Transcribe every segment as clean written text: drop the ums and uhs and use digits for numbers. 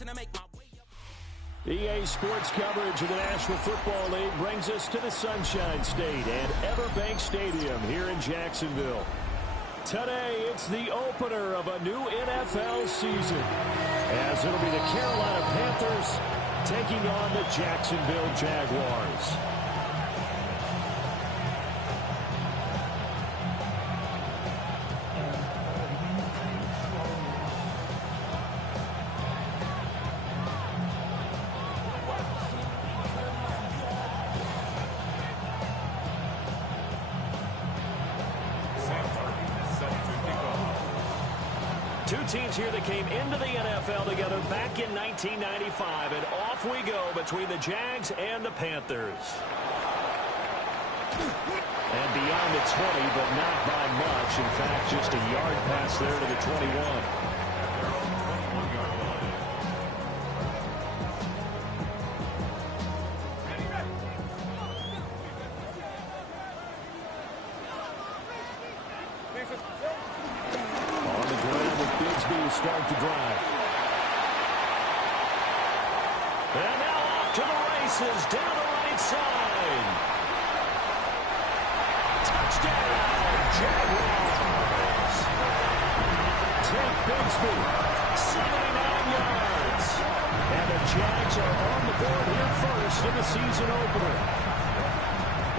and I make my way up. EA Sports coverage of the National Football League brings us to the Sunshine State and Everbank Stadium here in Jacksonville. Today, it's the opener of a new NFL season, as it'll be the Carolina Panthers taking on the Jacksonville Jaguars. Two teams here that came into the NFL together back in 1995, and off we go between the Jags and the Panthers. And beyond the 20, but not by much. In fact, just a yard pass there to the 21. Start to drive. And now off to the races down the right side. Touchdown, Jaguars. Take Bigsby, 79 yards. And the Jags are on the board here first in the season opener.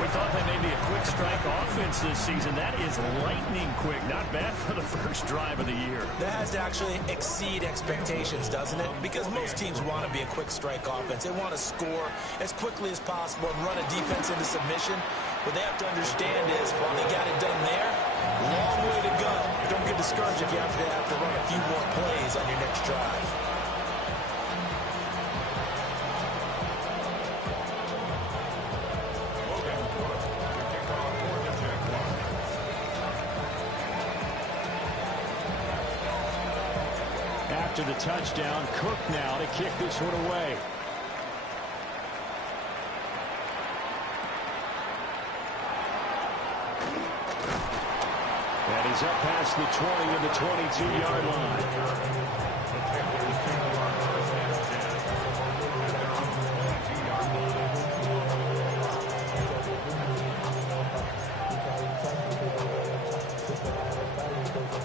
We thought that may be a quick strike offense this season. That is lightning quick. Not bad for the first drive of the year. That has to actually exceed expectations, doesn't it? Because most teams want to be a quick strike offense. They want to score as quickly as possible and run a defense into submission. What they have to understand is, while they got it done there, long way to go. Don't get discouraged if you have to run a few more plays on your next drive. After the touchdown, Cook now to kick this one away. And he's up past the 20 and the 22-yard line.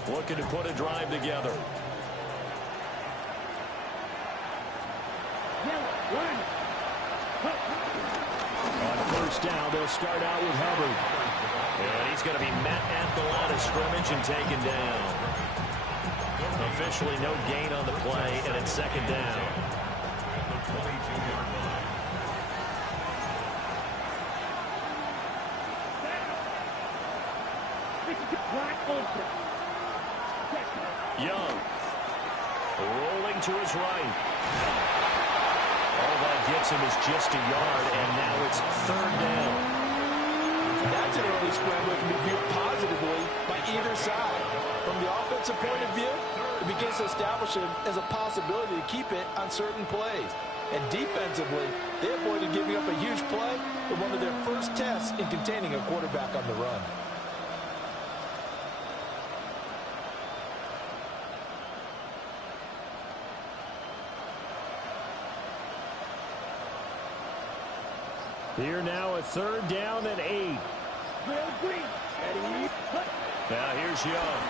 Looking to put a drive together. On first down, they'll start out with Hubbard. And he's going to be met at the line of scrimmage and taken down. Officially no gain on the play, and it's second down. Young. Rolling to his right. All that gets him is just a yard, and now it's third down. That's an early scramble that can be viewed positively by either side. From the offensive point of view, it begins to establish it as a possibility to keep it on certain plays. And defensively, they avoided giving up a huge play in one of their first tests in containing a quarterback on the run. Here now a third down and 8. Now here's Young.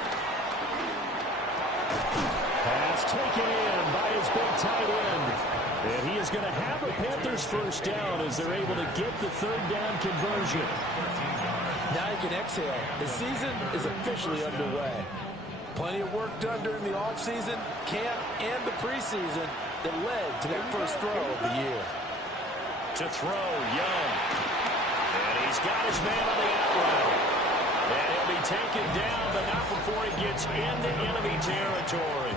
Pass taken in by his big tight end. And he is going to have a Panthers first down as they're able to get the third down conversion. Now you can exhale. The season is officially underway. Plenty of work done during the offseason, camp, and the preseason that led to that first throw of the year. To throw, Young. And he's got his man on the out route. And he'll be taken down, but not before he gets into enemy territory.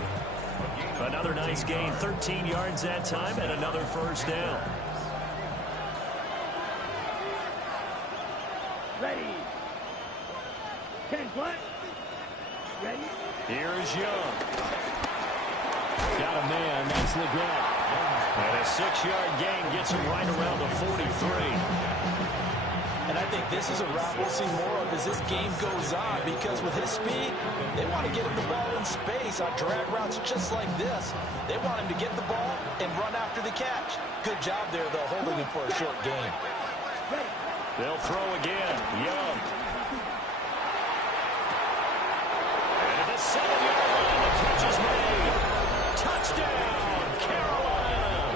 Another nice gain, 13 yards that time, and another first down. Ready. 10 what? Ready. Here's Young. Got a man, that's Leggett. And a 6-yard gain gets him right around the 43. And I think this is a route we'll see more of as this game goes on, because with his speed, they want to get him the ball in space on drag routes just like this. They want him to get the ball and run after the catch. Good job there, though, holding him for a short game. They'll throw again. Young. And at the 7-yard line, the catch is made. Touchdown, Carolina.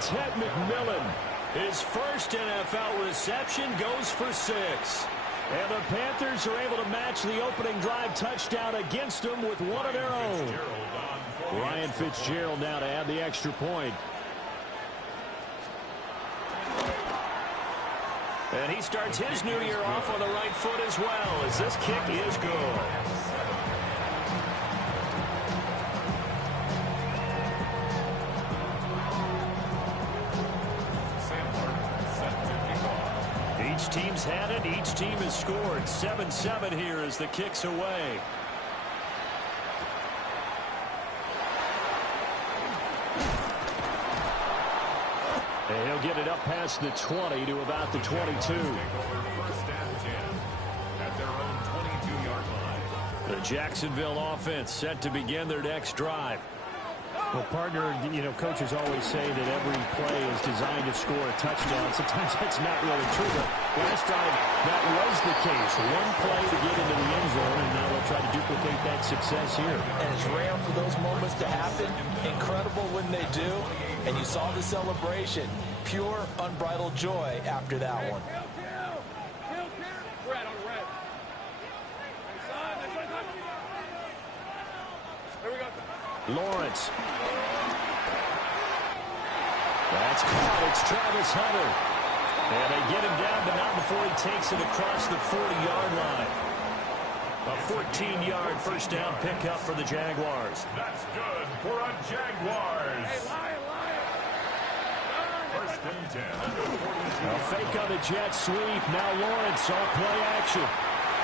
Ted McMillan, his first NFL reception, goes for 6. And the Panthers are able to match the opening drive touchdown against them with one of their own. Ryan Fitzgerald now to add the extra point. And he starts his new year off on the right foot as well, as this kick is good. Each team's had it. Each team has scored. 7-7 here as the kick's away. And he'll get it up past the 20 to about the 22. First and 10 at their own 22-yard line. The Jacksonville offense set to begin their next drive. Well, partner, coaches always say that every play is designed to score a touchdown. Sometimes that's not really true, but last drive, that was the case. One play to get into the end zone, and now they'll try to duplicate that success here. And it's rare for those moments to happen. Incredible when they do. And you saw the celebration. Pure, unbridled joy after that one. Lawrence. That's caught. It's Travis Hunter. And they get him down, but not before he takes it across the 40-yard line. A 14-yard first down pickup for the Jaguars. That's good for a Jaguars. First and 10 at the 42. A fake on the jet sweep. Now Lawrence off play action.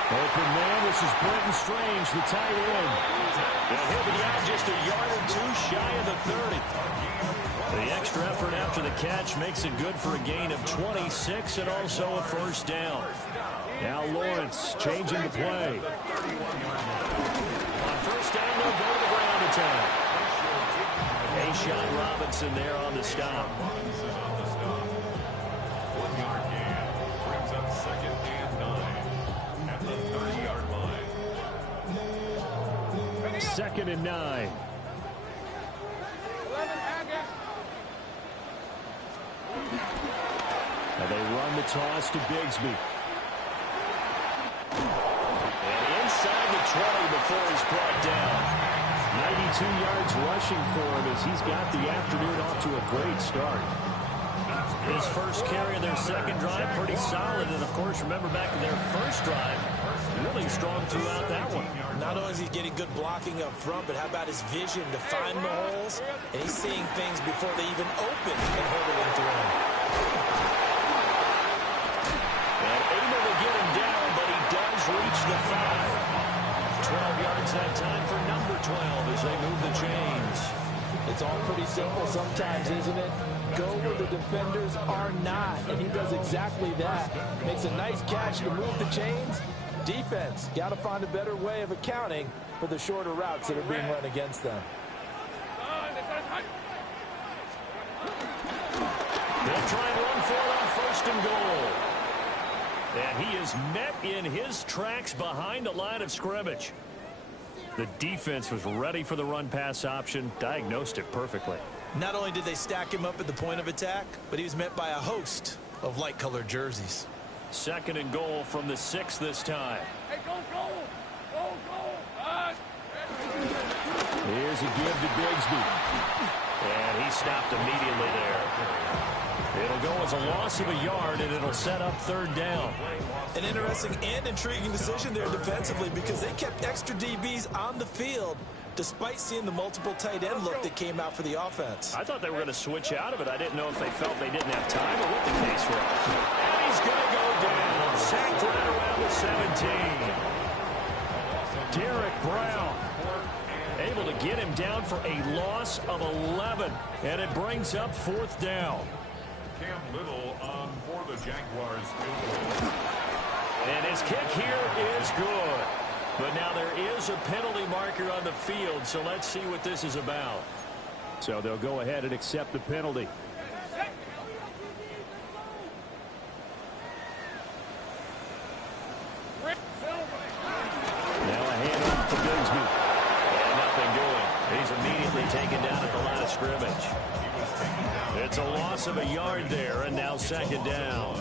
Open man, this is Brenton Strange, the tight end. He'll be out just a yard or two shy of the 30. The extra effort after the catch makes it good for a gain of 26 and also a first down. Now Lawrence changing the play. On first down, they'll go to the ground attack. A-Shot Robinson there on the stop. 1-yard gain brings up second and 9 at the 30-yard line. Second and 9. And they run the toss to Bigsby. And inside the 20 before he's brought down. 92 yards rushing for him as he's got the afternoon off to a great start. His first carry of their second drive, pretty solid. And, of course, remember back in their first drive, really strong throughout that one. Not only is he getting good blocking up front, but how about his vision to find the holes? And he's seeing things before they even open and hurdling through him. And able to get him down, but he does reach the 5. 12 yards that time for number 12 as they move the chains. It's all pretty simple sometimes, isn't it? Go where the defenders are not, and he does exactly that. Makes a nice catch to move the chains. Defense, got to find a better way of accounting for the shorter routes that are being run against them. They'll try and run for it on first and goal. And he is met in his tracks behind the line of scrimmage. The defense was ready for the run-pass option, diagnosed it perfectly. Not only did they stack him up at the point of attack, but he was met by a host of light-colored jerseys. Second and goal from the 6 this time. Hey, go, go! Go, go! Here's a give to Bigsby. And he stopped immediately there. It'll go as a loss of a yard, and it'll set up third down. An interesting and intriguing decision there defensively because they kept extra DBs on the field despite seeing the multiple tight end look that came out for the offense. I thought they were going to switch out of it. I didn't know if they felt they didn't have time or what the case was. And he's going to go down. Sacked right around the 17. Derek Brown able to get him down for a loss of 11. And it brings up fourth down. Cam Little on for the Jaguars field goal. And his kick here is good. But now there is a penalty marker on the field, so let's see what this is about. So they'll go ahead and accept the penalty. Now a handoff to Bigsby. And nothing doing. He's immediately taken down at the line of scrimmage. It's a loss of a yard there, and now second down.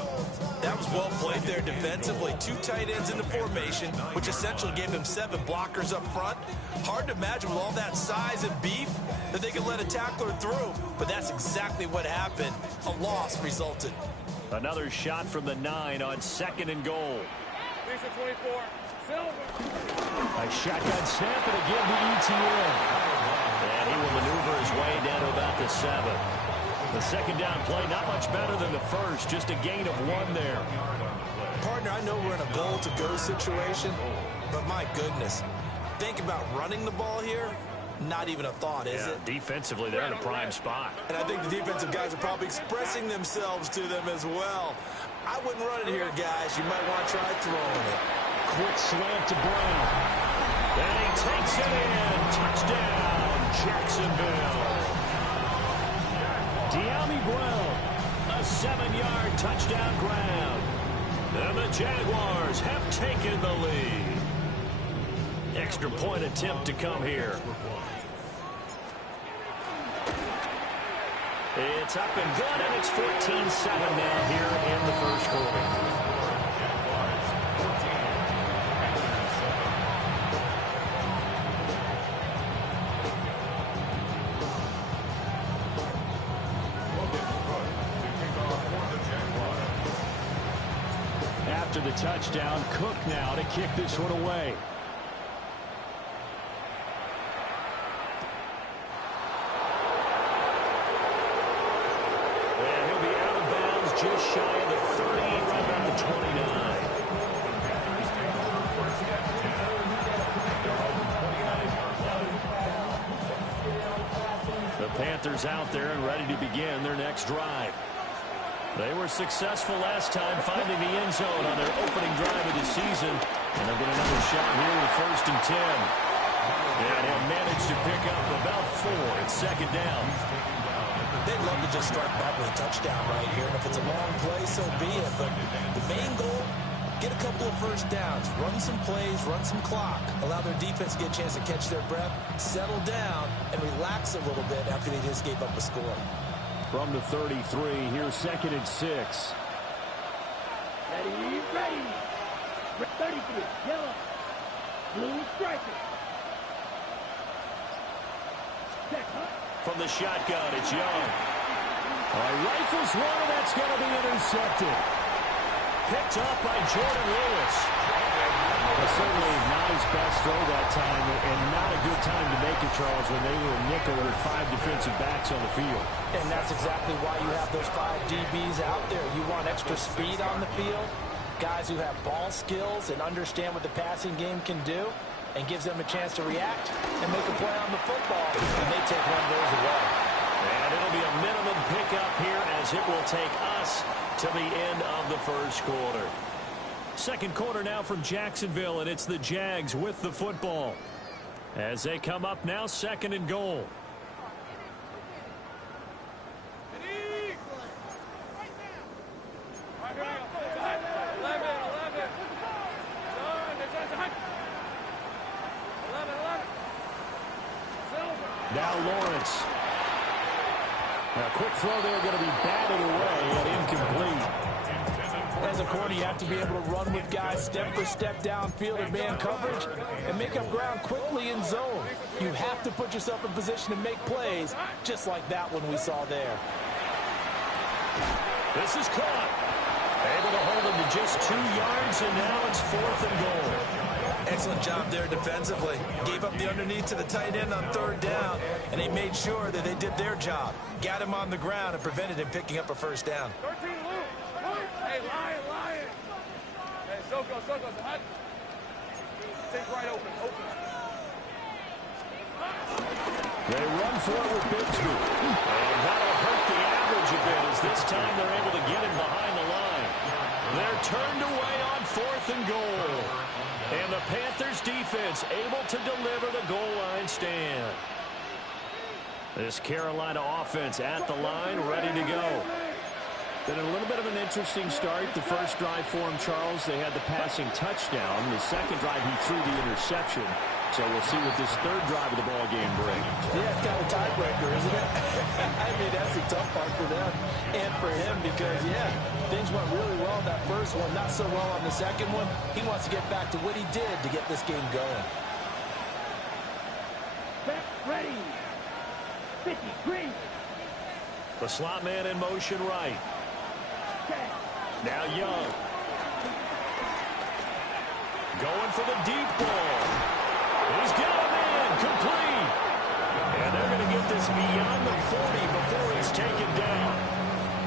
That was well played there defensively. Two tight ends in the formation, which essentially gave them 7 blockers up front. Hard to imagine with all that size and beef that they could let a tackler through, but that's exactly what happened. A loss resulted. Another shot from the 9 on second and goal. 24. A shotgun snap and again the ETN. And he will maneuver his way down to about the 7. The second down play, not much better than the first, just a gain of 1 there. Partner, I know we're in a goal-to-go situation, but my goodness, think about running the ball here. Not even a thought, is it? Defensively, they're in a prime spot. And I think the defensive guys are probably expressing themselves to them as well. I wouldn't run it here, guys. You might want to try throwing it. Quick slant to Brown. And he takes it in. Touchdown, Jacksonville. De'Ami Brown, a 7-yard touchdown grab. And the Jaguars have taken the lead. Extra point attempt to come here. It's up and good, and it's 14-7 now here in the first quarter. After the touchdown, Cook now to kick this one away. And he'll be out of bounds just shy of the 30, right around the 29. The Panthers out there and ready to begin their next drive. They were successful last time finding the end zone on their opening drive of the season. And they'll get another shot here with 1st and 10. And he'll manage to pick up about 4 at second down. They'd love to just start back with a touchdown right here. And if it's a long play, so be it. But the main goal, get a couple of first downs. Run some plays, run some clock. Allow their defense to get a chance to catch their breath, settle down, and relax a little bit after they just gave up a score. From the 33, here's 2nd and 6. Ready, ready. 33, yellow, blue striker. Check, huh? From the shotgun, it's Young. Rifles one, and that's going to be intercepted. Picked up by Jordan Lewis. Certainly not his best throw that time, and not a good time to make it, Charles, when they were a nickel with 5 defensive backs on the field. And that's exactly why you have those 5 DBs out there. You want extra speed on the field, guys who have ball skills and understand what the passing game can do, and gives them a chance to react and make a play on the football, and they take one of those away. And it'll be a minimum pickup here as it will take us to the end of the first quarter. Second quarter now from Jacksonville, and it's the Jags with the football. As they come up now, 2nd and goal. Now Lawrence. A quick throw there going to be batted away and incomplete. As a corner, you have to be able to run with guys step for step downfield in man coverage and make up ground quickly in zone. You have to put yourself in position to make plays, just like that one we saw there. This is caught. Able to hold him to just 2 yards, and now it's 4th and goal. Excellent job there defensively. Gave up the underneath to the tight end on 3rd down, and they made sure that they did their job. Got him on the ground and prevented him picking up a first down. 13, Luke. Hey, Lion. Hey, Soko, hot. Think right open. They run for it with Bigsby. And that'll hurt the average a bit as this time they're able to get him behind the line. They're turned away on 4th and goal. And the Panthers defense able to deliver the goal line stand. This Carolina offense at the line, ready to go. Been a little bit of an interesting start. The first drive for him, Charles, they had the passing touchdown. The second drive, he threw the interception. So we'll see what this third drive of the ball game brings. Yeah, it's kind of a tiebreaker, isn't it? I mean, that's the tough part for them and for him because, yeah, things went really well in that first one, not so well on the second one. He wants to get back to what he did to get this game going. Ready. 53. The slot man in motion right. Now Young. Going for the deep ball. He's got a man complete. And they're going to get this beyond the 40 before it's taken down.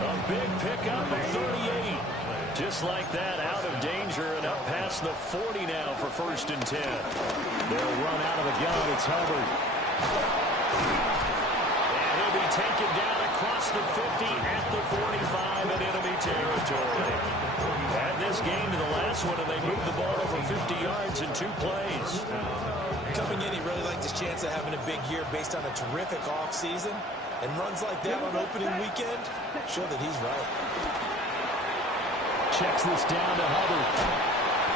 A big pickup of 38. Just like that, out of danger and up past the 40 now for 1st and 10. They'll run out of the gun. It's Hubbard. And he'll be taken down across the 50 at the 45 in enemy territory. Add this game to the last one, and they moved the ball over 50 yards in 2 plays. Coming in, he really liked his chance of having a big year based on a terrific offseason. And runs like that on opening weekend show that he's right. Checks this down to Hubbard.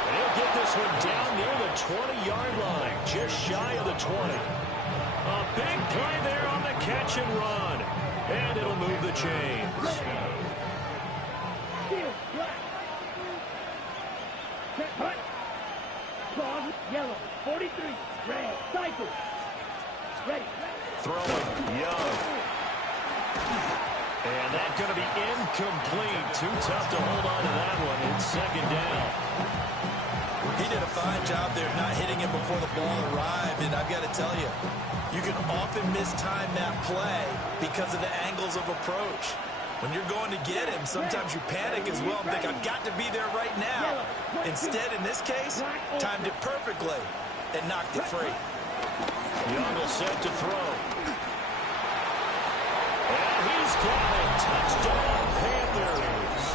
And he'll get this one down near the 20-yard line, just shy of the 20. A big play there on the catch and run. And it'll move the chains. Cut. Claws, yellow. 43. Red. Cycle. Ready. Throwing Young. And that's going to be incomplete. Too tough to hold on to that one. It's 2nd down. He did a fine job there not hitting him before the ball arrived. And I've got to tell you, you can often mistime that play because of the angles of approach. When you're going to get him, sometimes you panic as well and think, I've got to be there right now. Instead, in this case, timed it perfectly and knocked it free. Young will set to throw. And he's got it. Touchdown, Panthers.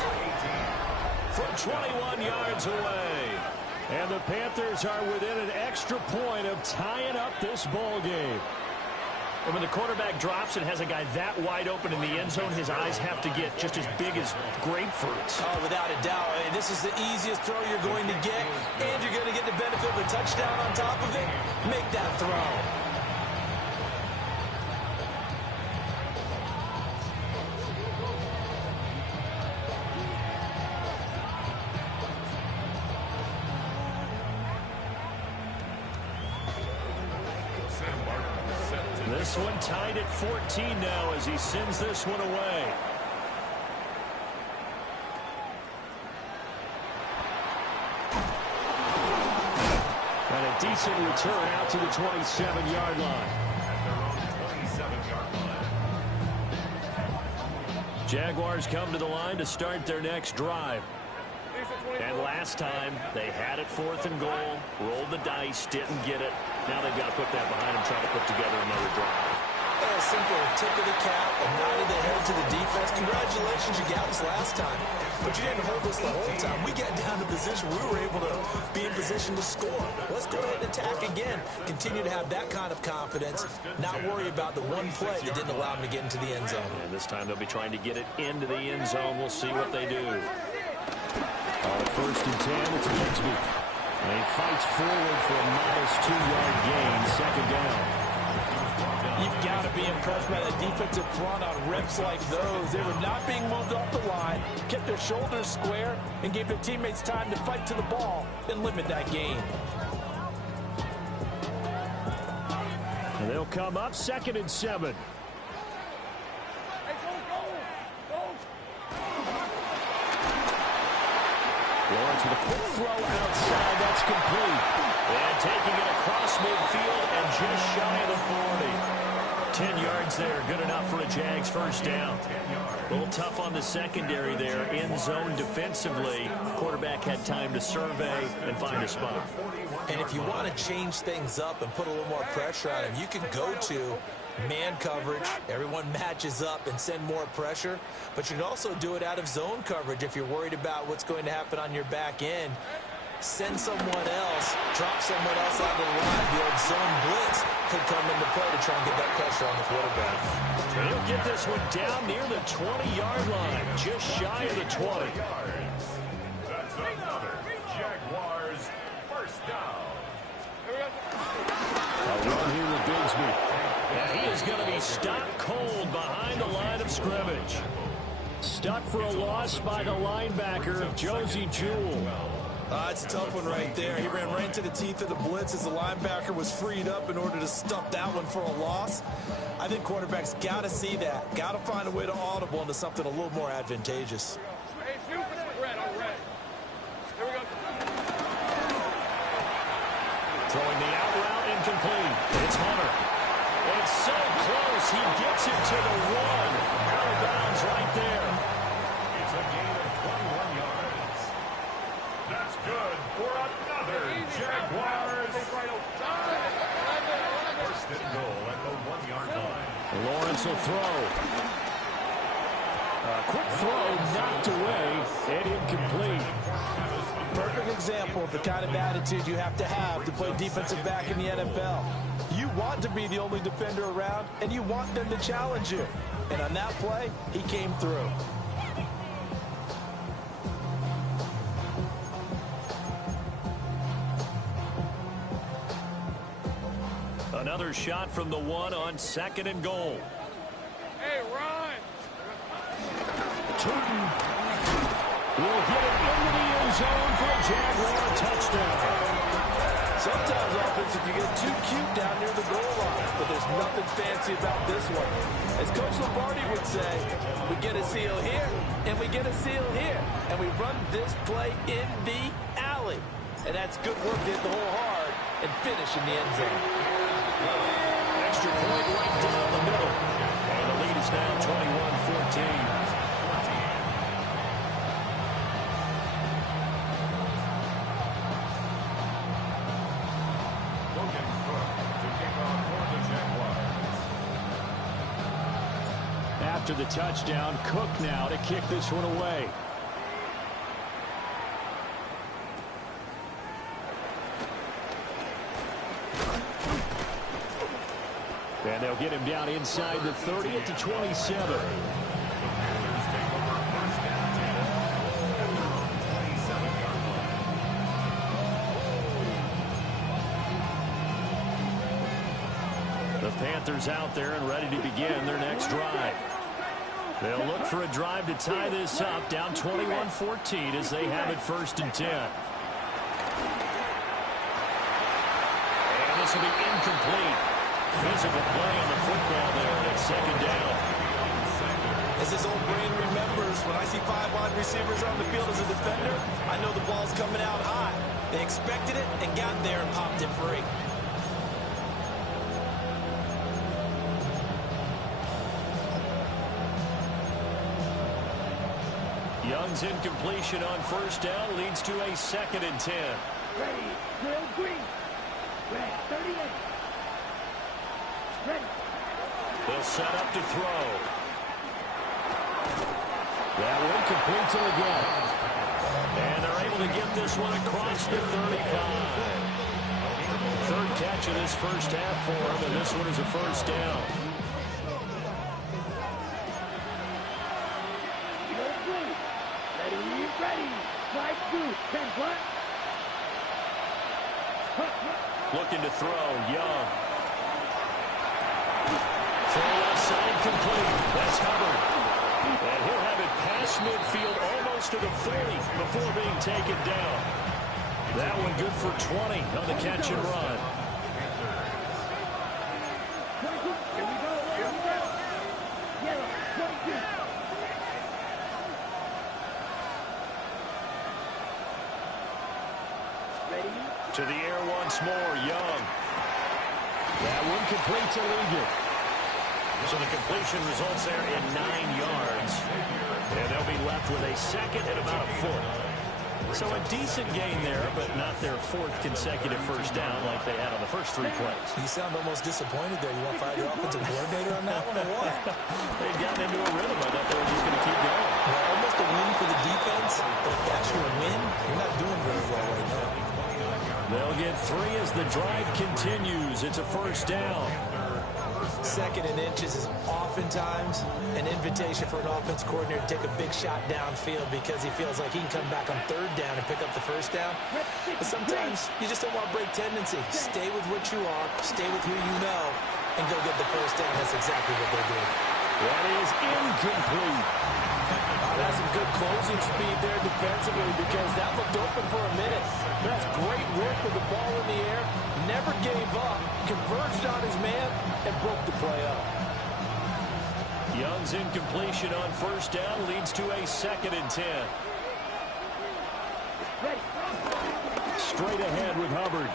From 21 yards away. And the Panthers are within an extra point of tying up this ball game. And when the quarterback drops and has a guy that wide open in the end zone, his eyes have to get just as big as grapefruits. Oh, without a doubt. This is the easiest throw you're going to get, and you're going to get the benefit of a touchdown on top of it. Make that throw. This one tied at 14 now as he sends this one away. And a decent return out to the 27-yard line. 27-yard line. Jaguars come to the line to start their next drive. And last time, they had it 4th and goal, rolled the dice, didn't get it. Now they've got to put that behind them, try to put together another drive. A simple tip of the cap, a nod of the head to the defense. Congratulations, you got us last time. But you didn't hold us the whole time. We got down to position. We were able to be in position to score. Let's go ahead and attack again. Continue to have that kind of confidence. Not worry about the one play that didn't allow them to get into the end zone. And this time they'll be trying to get it into the end zone. We'll see what they do. On 1st and 10, it's Bigsby. And he fights forward for a modest 2-yard gain, 2nd down. You've got to be impressed by that defensive front on reps like those. They were not being moved off the line, kept their shoulders square, and gave their teammates time to fight to the ball and limit that gain. And they'll come up 2nd and 7. Lawrence with a quick throw outside. That's complete. And taking it across midfield and just shy of the 40. 10 yards there. Good enough for a Jags 1st down. A little tough on the secondary there. End zone defensively. Quarterback had time to survey and find a spot. And if you want to change things up and put a little more pressure on him, you can go to man coverage. Everyone matches up and send more pressure. But you can also do it out of zone coverage if you're worried about what's going to happen on your back end. Send someone else, drop someone else out of the line. The old zone blitz could come into play to try and get that pressure on the quarterback. He'll get this one down near the 20-yard line, just shy of the 20. That's another Jaguars first down. A run here with Bigsby. And he is going to be stopped cold behind the line of scrimmage. Stuck for a loss by the linebacker, Josie Jewell. It's a tough one right there. He ran right into the teeth of the blitz as the linebacker was freed up in order to stuff that one for a loss. I think quarterbacks got to see that. Got to find a way to audible into something a little more advantageous. Throwing the out route incomplete. It's Hunter. It's so close. He gets it to the one. Out of bounds right there. It's a gain of 21 yards. That's good for another Jaguars. First and goal at the 1-yard line. Lawrence will throw. A quick throw knocked away and incomplete. Perfect example of the kind of attitude you have to play defensive back in the NFL. You want to be the only defender around, and you want them to challenge you. And on that play, he came through. Another shot from the one on second and goal. Hey, Ron! Tootin will get it into the end zone for a Jaguar touchdown. Sometimes offense, you get too cute down near the goal line, but there's nothing fancy about this one. As Coach Lombardi would say, we get a seal here, and we get a seal here, and we run this play in the alley. And that's good work to hit the hole hard and finish in the end zone. Extra point right down the middle. And the lead is now 21-14. After the touchdown, Cook now to kick this one away. And they'll get him down inside the 30 at the 27. The Panthers out there and ready to begin their next drive. They'll look for a drive to tie this up, down 21-14 as they have it first and 10. And this will be incomplete. Physical play on the football there at second down. As his old brain remembers, when I see 5 wide receivers on the field as a defender, I know the ball's coming out high. They expected it and got there and popped it free. Young's incompletion on first down leads to a second and 10. Ready, Will Green. Red, 38. Ready. They'll set up to throw. That one complete to again. And they're able to get this one across the 35. Third catch of this first half for him, and this one is a first down. Ready. Slide through. 10 what? Looking to throw, Young. Throw outside complete. That's Hubbard. And he'll have it past midfield almost to the 30 before being taken down. That one good for 20 on the catch and run. Here we go. Yellow, 22. Ready? To the air once more, Young. That one complete to Ligon. So the completion results there in 9 yards. And they'll be left with a second and about a foot. So a decent gain there, but not their fourth consecutive first down like they had on the first 3 plays. You sound almost disappointed there. You want to fire the offensive coordinator on that one or what? They'd gotten into a rhythm. I thought they were just going to keep going. Well, almost a win for the defense, but if that's your win, you're not doing very well right now. They'll get 3 as the drive continues. It's a first down. 2nd and inches is oftentimes an invitation for an offense coordinator to take a big shot downfield because he feels like he can come back on 3rd down and pick up the first down. But sometimes you just don't want to break tendency. Stay with what you are, stay with who you know, and go get the first down. That's exactly what they did. That is incomplete. That's some good closing speed there defensively because that looked open for a minute. That's great work with the ball in the air. Never gave up, converged on his man, and broke the play up. Young's incompletion on first down leads to a 2nd and 10. Straight ahead with Hubbard.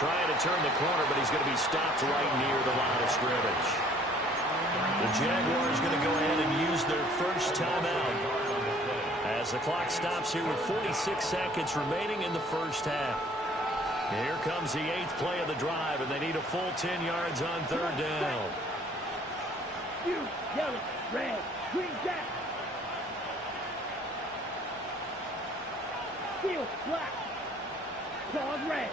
Trying to turn the corner, but he's going to be stopped right near the line of scrimmage. The Jaguars going to go ahead and use their first timeout as the clock stops here with 46 seconds remaining in the first half. Here comes the 8th play of the drive, and they need a full 10 yards on 3rd down. You, yellow, red, green, jack. Steel, black. Dog, red.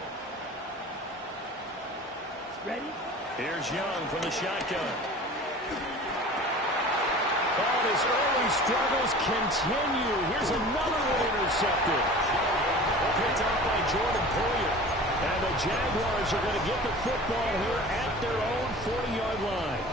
Ready? Here's Young from the shotgun. Oh, his early struggles continue. Here's another one intercepted. Picked up by Jordan Poyer. And the Jaguars are going to get the football here at their own 40-yard line.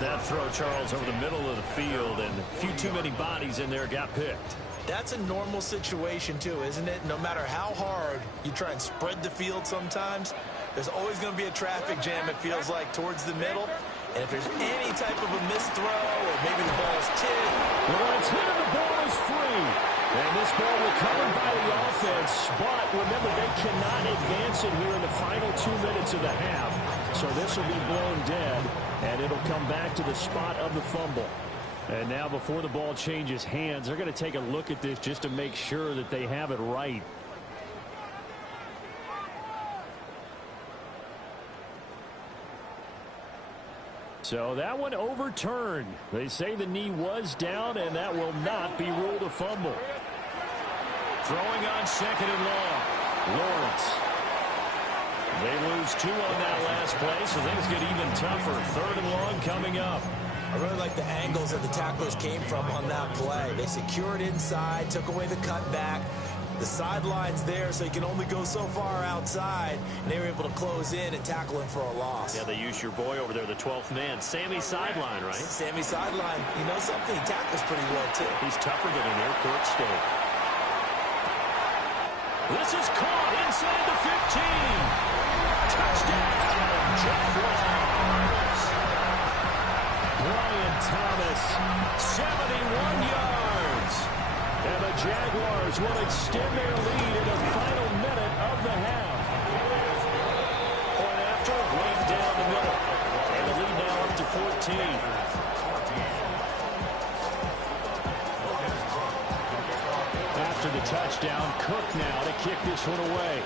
That throw, Charles, over the middle of the field, and a few too many bodies in there got picked. That's a normal situation, too, isn't it? No matter how hard you try and spread the field sometimes, there's always going to be a traffic jam, it feels like, towards the middle. And if there's any type of a missed throw or maybe the ball's tipped. Well, it's hit and the ball is free. And this ball recovered by the offense. But remember, they cannot advance it here in the final 2 minutes of the half. So this will be blown dead, and it'll come back to the spot of the fumble. And now before the ball changes hands, they're going to take a look at this just to make sure that they have it right. So that one overturned. They say the knee was down, and that will not be ruled a fumble. Throwing on 2nd and long. Lawrence. They lose 2 on that last play, so things get even tougher. 3rd and long coming up. I really like the angles that the tacklers came from on that play. They secured inside, took away the cutback. The sideline's there, so you can only go so far outside, and they were able to close in and tackle him for a loss. Yeah, they used your boy over there, the 12th man. Sammy Sideline, right? Sammy Sideline. You know something? He tackles pretty well, too. He's tougher than an airport steak. This is caught inside the 15. Touchdown, Jaguars. Brian Thomas, 71 yards. And the Jaguars will extend their lead in the final minute of the half. Point after, wave down the middle. And the lead now up to 14. After the touchdown, Cook now to kick this one away.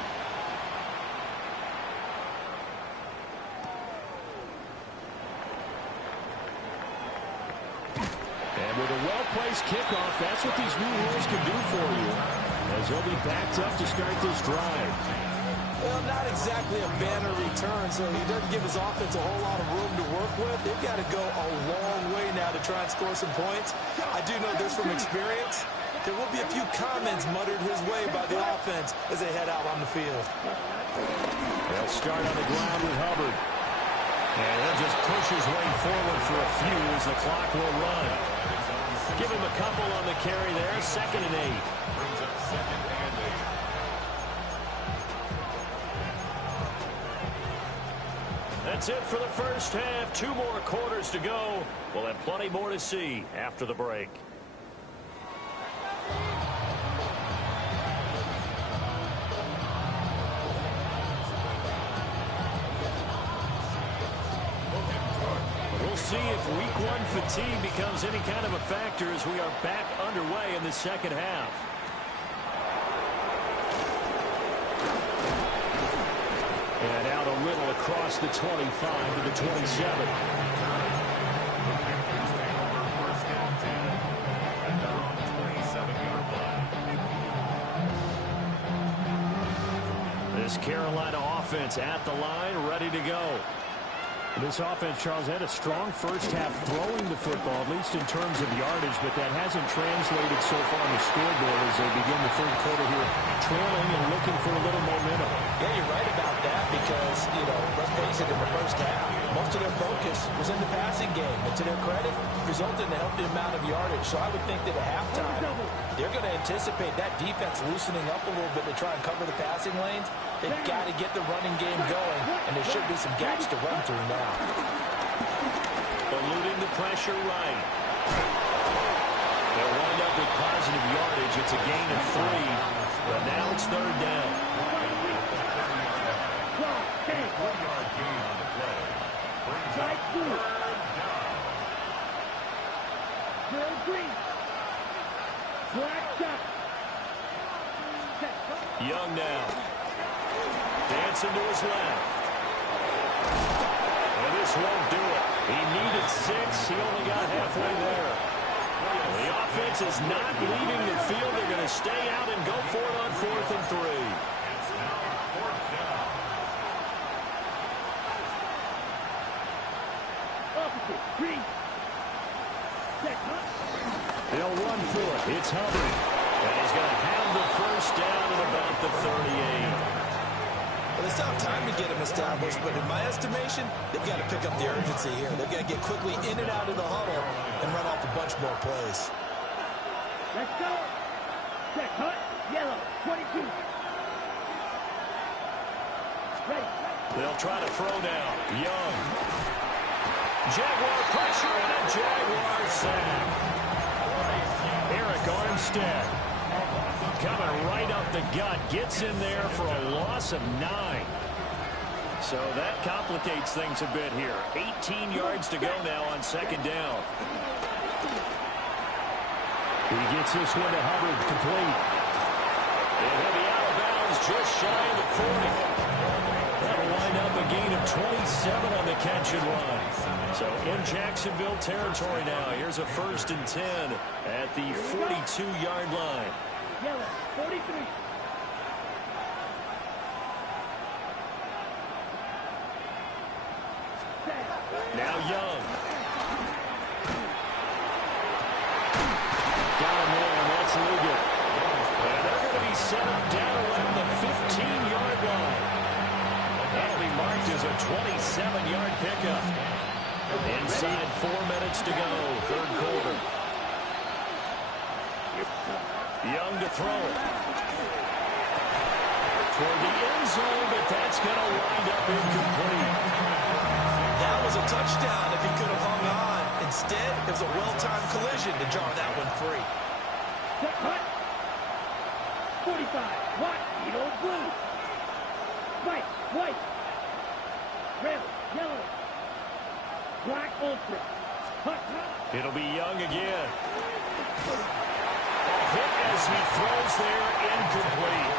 And with a well-placed kickoff, that's what these new rules can do for you, as they'll be backed up to start this drive. Well, not exactly a banner return, so he doesn't give his offense a whole lot of room to work with. They've got to go a long way now to try and score some points. I do know this from experience. There will be a few comments muttered his way by the offense as they head out on the field. They'll start on the ground with Hubbard. And he'll just push his way forward for a few as the clock will run. Give him a couple on the carry there. 2nd and 8. Brings up 2nd and 8. That's it for the first half. 2 more quarters to go. We'll have plenty more to see after the break. see if week one fatigue becomes any kind of a factor as we are back underway in the second half. And out a little across the 25 to the 27. This Carolina offense at the line, ready to go. This offense, Charles, had a strong first half throwing the football, at least in terms of yardage, but that hasn't translated so far on the scoreboard as they begin the third quarter here, trailing and looking for a little momentum. Yeah, you're right about that because, let's face it, in the first half, most of their focus was in the passing game. And to their credit, resulted in a healthy amount of yardage. So I would think that at halftime, they're going to anticipate that defense loosening up a little bit to try and cover the passing lanes. They've got to get the running game going, and there should be some gaps to run through now. Eluding the pressure right. They'll wind up with positive yardage. It's a gain of 3, but now it's third down. 1-yard gain on the play. Brings up third down. Green. Black shot. Young now. Dancing to his left. And this won't do it. He needed 6. He only got halfway there. The offense is not leaving the field. They're going to stay out and go for it on 4th and 3. It's now 4th down. Opposite. Green. Set. They'll run for it. It's Hubbard. And he's going to have the first down at about the 38. Well, they still have time to get him established, but in my estimation, they've got to pick up the urgency here. They've got to get quickly in and out of the huddle and run off a bunch more plays. Let's go. Set. Hut. Yellow. 22. Ready. They'll try to throw now. Young. Jaguar pressure and a Jaguar sack. Eric Armstead coming right up the gut. Gets in there for a loss of 9. So that complicates things a bit here. 18 yards to go now on second down. He gets this one to Hubbard, complete. And he'll be out of bounds just shy of the 40. That'll wind up a gain of 27 on the catch and run. So in Jacksonville territory now. Here's a 1st and 10 at the 42-yard line. Yellow. 43. Now Young. Got him there, and that's legal. And they're going to be set up down around the 15-yard line. That'll be marked as a 27-yard pickup. Inside 4 minutes to go, third quarter. Young to throw it. Toward the end zone, but that's going to wind up incomplete. That was a touchdown if he could have hung on. Instead, it was a well-timed collision to jar that one free. Set. Hut. 45. White. Yellow. Blue. White. White. Red. Yellow. Black. Ultra. Hut. It'll be Young again. A hit as he throws there, incomplete.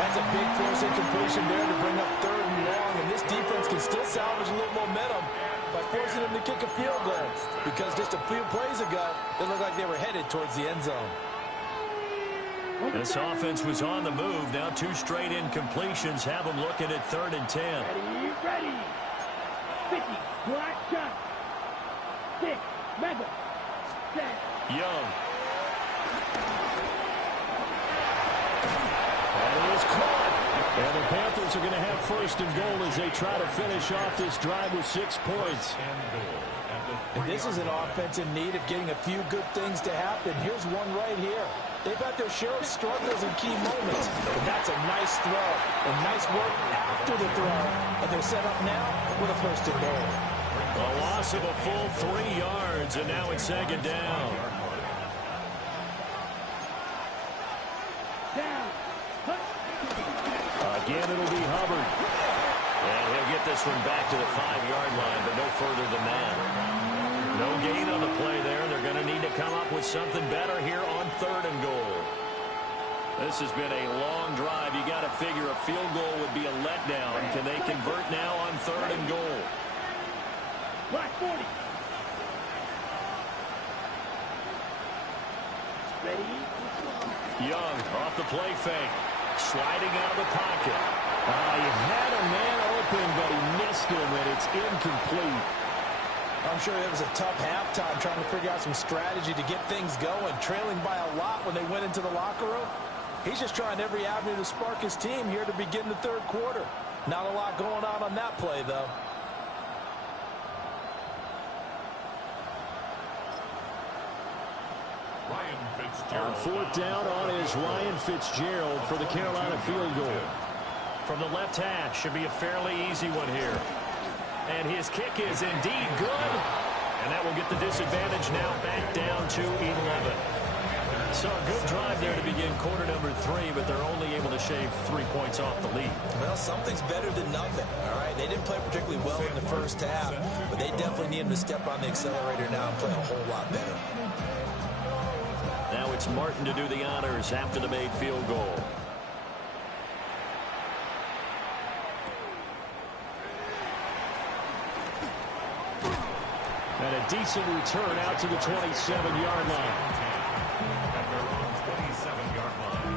That's a big force incompletion there to bring up 3rd and long, and this defense can still salvage a little momentum by forcing them to kick a field goal, because just a few plays ago, it looked like they were headed towards the end zone. This offense was on the move. Now 2 straight incompletions have them looking at 3rd and 10. Ready. Ready. 50. Black shot. 6. Mega. Set. Young. And it is caught. And the Panthers are going to have 1st and goal as they try to finish off this drive with 6 points. And this is an offense in need of getting a few good things to happen. Here's one right here. They've had their share of struggles in key moments, but that's a nice throw and nice work after the throw. And they're set up now with a 1st and goal. A loss of a full 3 yards, and now it's 2nd down. Down. Hut. Again, it'll be Hubbard. And he'll get this one back to the 5-yard line, but no further than that. No gain on the play there. They're going to need to come up with something better here on 3rd and goal. This has been a long drive. You got to figure a field goal would be a letdown. Can they convert now on 3rd and goal? Black 40. Ready? Young off the play fake. Sliding out of the pocket. He had a man open, but he missed him, and it's incomplete. I'm sure it was a tough halftime trying to figure out some strategy to get things going, trailing by a lot when they went into the locker room. He's just trying every avenue to spark his team here to begin the 3rd quarter. Not a lot going on that play, though. On 4th down on is Ryan Fitzgerald for the Carolina field goal. From the left hash, should be a fairly easy one here. And his kick is indeed good. And that will get the disadvantage now back down to 11. So a good drive there to begin quarter number 3, but they're only able to shave 3 points off the lead. Well, something's better than nothing, all right? They didn't play particularly well in the first half, but they definitely need him to step on the accelerator now and play a whole lot better. Now it's Martin to do the honors after the made field goal. And a decent return out to the 27-yard line. At their own 27-yard line.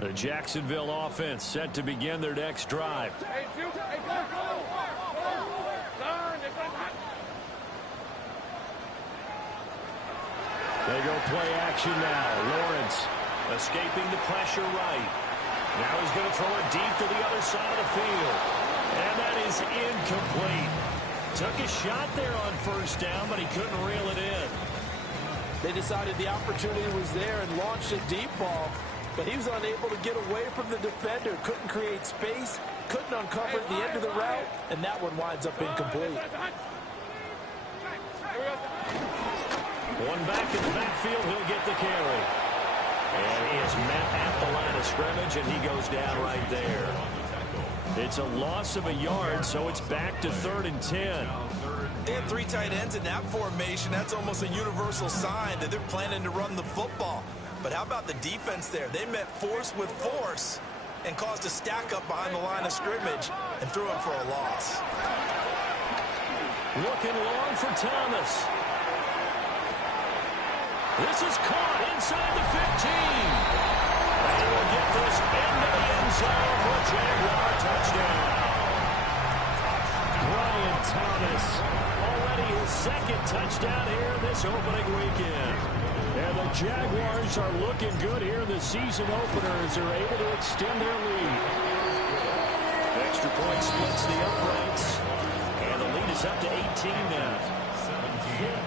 The Jacksonville offense set to begin their next drive. They go play action now. Lawrence escaping the pressure right. Now he's going to throw it deep to the other side of the field. And that is incomplete. Took a shot there on 1st down, but he couldn't reel it in. They decided the opportunity was there and launched a deep ball, but he was unable to get away from the defender. Couldn't create space, couldn't uncover at the end of the route, and that one winds up incomplete. One back in the backfield, he'll get the carry. And he is met at the line of scrimmage, and he goes down right there. It's a loss of a yard, so it's back to 3rd and 10. They have 3 tight ends in that formation. That's almost a universal sign that they're planning to run the football. But how about the defense there? They met force with force and caused a stack up behind the line of scrimmage and threw him for a loss. Looking long for Thomas. This is caught inside the 15. And he will get this into the end zone for a Jaguar touchdown. Brian Thomas, already his 2nd touchdown here this opening weekend. And the Jaguars are looking good here in the season opener as they're able to extend their lead. Extra point splits the uprights. And the lead is up to 18 now. 17.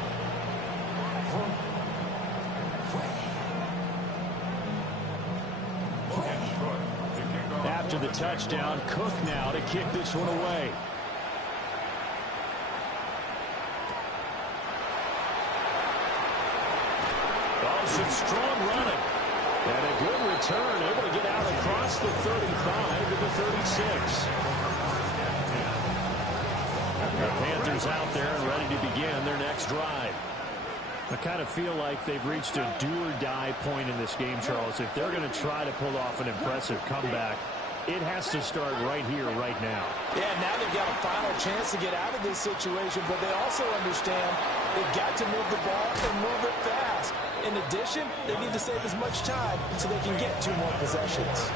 After the touchdown, Cook now to kick this one away. Oh, some strong running. And a good return, able to get out across the 35 to the 36. The Panthers out there and ready to begin their next drive. I kind of feel like they've reached a do-or-die point in this game, Charles. If they're going to try to pull off an impressive comeback, it has to start right here, right now. Yeah, now they've got a final chance to get out of this situation, but they also understand they've got to move the ball and move it fast. In addition, they need to save as much time so they can get 2 more possessions.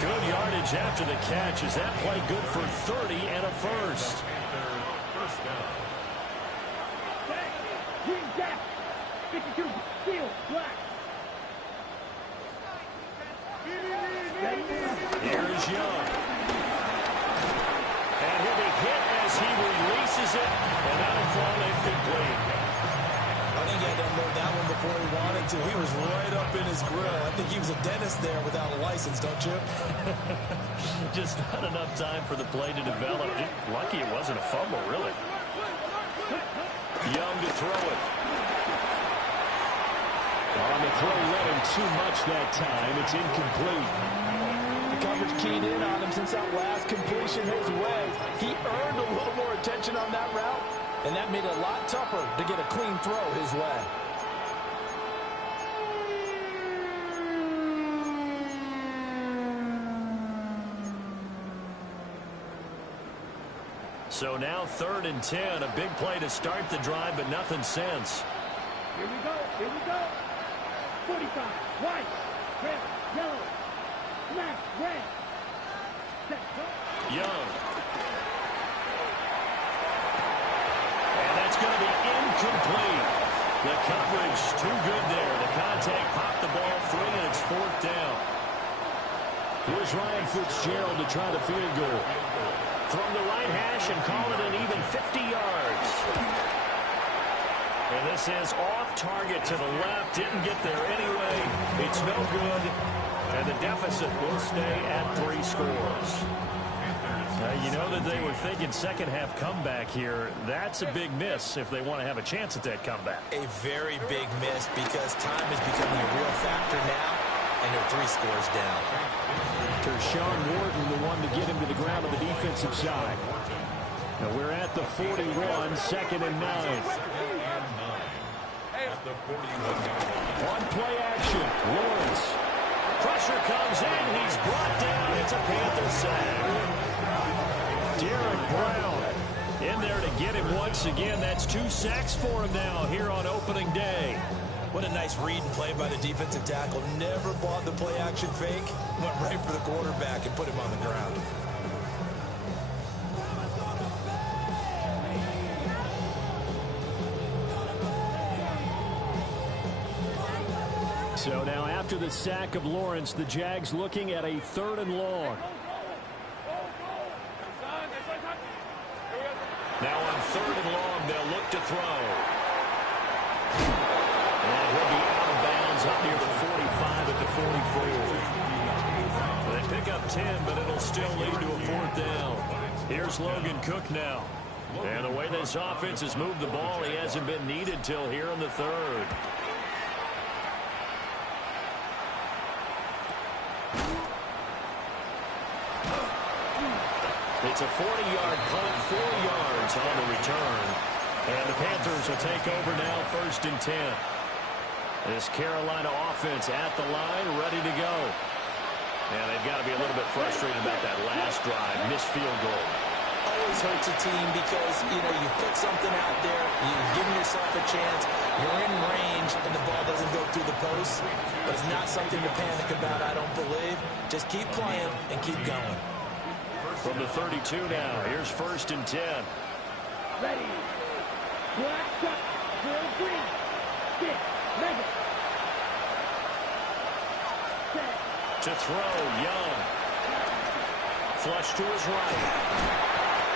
Good yardage after the catch. Is that play good for 30 and a first? First down. Green Jack. 52. Steel. Black. Here is Young. And he'll be hit as he releases it, and that'll fall incomplete. I think he had to unload that one before he wanted to. He was right up in his grill. I think he was a dentist there without a license, don't you? Just not enough time for the play to develop. Just lucky it wasn't a fumble, really. Young to throw it. On the throw, led him too much that time. It's incomplete. The coverage keyed in on him since that last completion his way. He earned a little more attention on that route, and that made it a lot tougher to get a clean throw his way. So now 3rd and 10. A big play to start the drive, but nothing since. Here we go. Here we go. 45. White. Red. Yellow. Black. Red. Set. Go. Young. And that's going to be incomplete. The coverage too good there. The contact popped the ball free, and it's 4th down. Here's Ryan Fitzgerald to try the field goal. From the right hash and call it an even 50 yards. And this is off target to the left. Didn't get there anyway. It's no good. And the deficit will stay at 3 scores. You know that they were thinking second half comeback here. That's a big miss if they want to have a chance at that comeback. A very big miss because time is becoming a real factor now, and they're 3 scores down. Tershawn Wharton, the one to get him to the ground on the defensive side. Now we're at the 41, 2nd and 9. On play action, Lawrence. Pressure comes in. He's brought down. It's a Panther sack. Derek Brown in there to get him once again. That's 2 sacks for him now here on opening day. What a nice read and play by the defensive tackle. Never bought the play action fake. Went right for the quarterback and put him on the ground. So now after the sack of Lawrence, the Jags looking at a 3rd and long. Now on 3rd and long, they'll look to throw. And he'll be out of bounds up near the 45 at the 44. They pick up 10, but it'll still lead to a 4th down. Here's Logan Cook now. And the way this offense has moved the ball, he hasn't been needed till here in the 3rd. It's a 40-yard punt, 4 yards on the return. And the Panthers will take over now, 1st and 10. This Carolina offense at the line, ready to go. And they've got to be a little bit frustrated about that last drive, missed field goal. Always hurts a team because, you put something out there, you're giving yourself a chance, you're in range, and the ball doesn't go through the post. But it's not something to panic about, I don't believe. Just keep playing and keep going. From the 32 now, here's 1st and 10. Ready. Black shot. Drill green. 6. Mega. Set. To throw, Young. Flush to his right.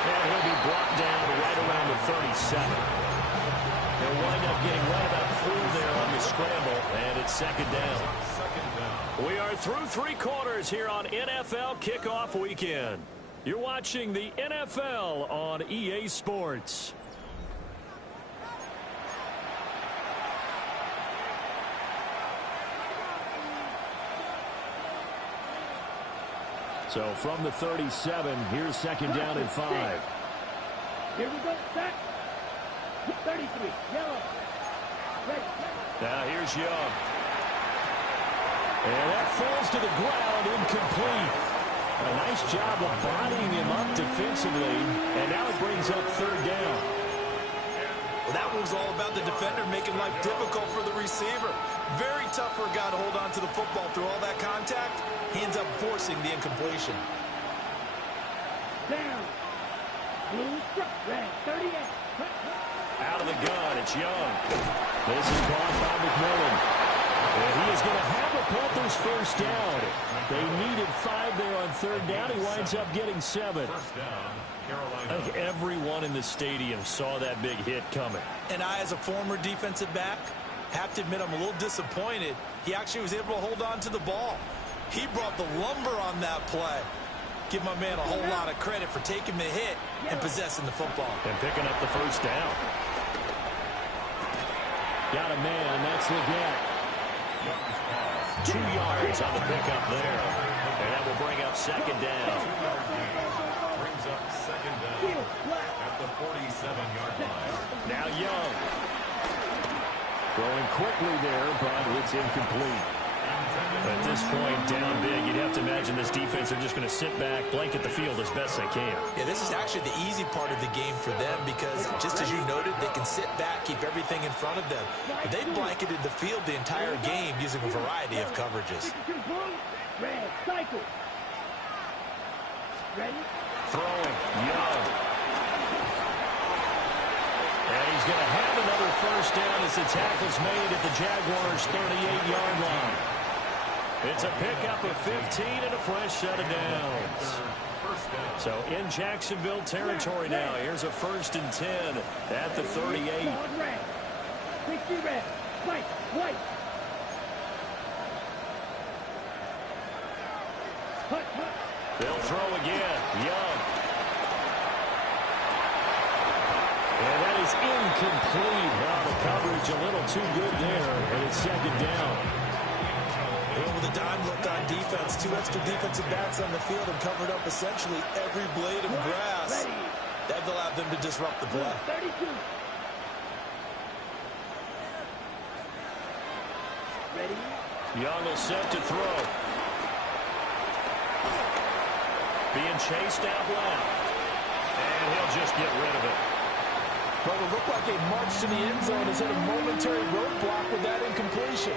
And he'll be brought down right around the 37. They'll wind up getting right about through there on the scramble, and it's 2nd down. We are through 3 quarters here on NFL Kickoff Weekend. You're watching the NFL on EA Sports. So from the 37, here's 2nd down and 5. Here we go. Set. 33. Yellow. Ready. Now here's Young. And that falls to the ground, incomplete. A nice job of bodying him up defensively, and now it brings up 3rd down. Well, that was all about the defender making life difficult for the receiver. Very tough for a guy to hold on to the football through all that contact. He ends up forcing the incompletion. Down. Blue struck. Red. 38. Out of the gun, it's Young. This is caught by McMillan. And he is going to have a Panthers 1st down. They needed 5 there on 3rd down. He winds up getting 7. I think everyone in the stadium saw that big hit coming. And I, as a former defensive back, have to admit I'm a little disappointed. He actually was able to hold on to the ball. He brought the lumber on that play. Give my man a whole lot of credit for taking the hit and possessing the football. And picking up the 1st down. Got a man. That's Leggett. 2 yards on the pickup there. And that will bring up second down. Brings up second down at the 47-yard line. Now Young. Throwing quickly there, but it's incomplete. At this point, down big, you'd have to imagine this defense are just going to sit back, blanket the field as best they can. Yeah, this is actually the easy part of the game for them because, just as you noted, they can sit back, keep everything in front of them. But they blanketed the field the entire game using a variety of coverages. Red, cycle. Ready? Throwing, Young. And he's going to have another first down as the tackle's made at the Jaguars' 38-yard line. It's a pickup of 15 and a fresh set of downs. So in Jacksonville territory now. Here's a 1st and 10 at the 38. Red. 60 red. White. White. Hut, hut. They'll throw again. Young. And that is incomplete. Well, the coverage a little too good there, and it's second down. With a dime look on defense, 2 extra defensive backs on the field and covered up essentially every blade of grass. That allowed them to disrupt the play. 32. Ready? Young will set to throw. Being chased out left. And he'll just get rid of it. But it looked like a march to the end zone has hit a momentary roadblock with that incompletion.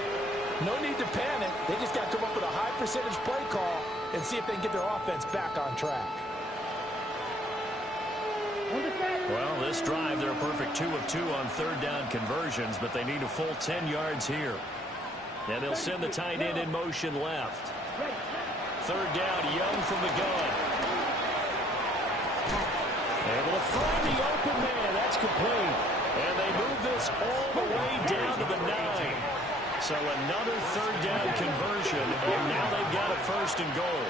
No need to panic. They just got to come up with a high percentage play call and see if they can get their offense back on track. Well, this drive, they're a perfect 2 of 2 on 3rd down conversions, but they need a full 10 yards here. And they'll send the tight end in motion left. 3rd down, Young from the gun. Able to find the open man. That's complete. And they move this all the way down to the 9. So another 3rd down conversion, and now they've got a 1st and goal.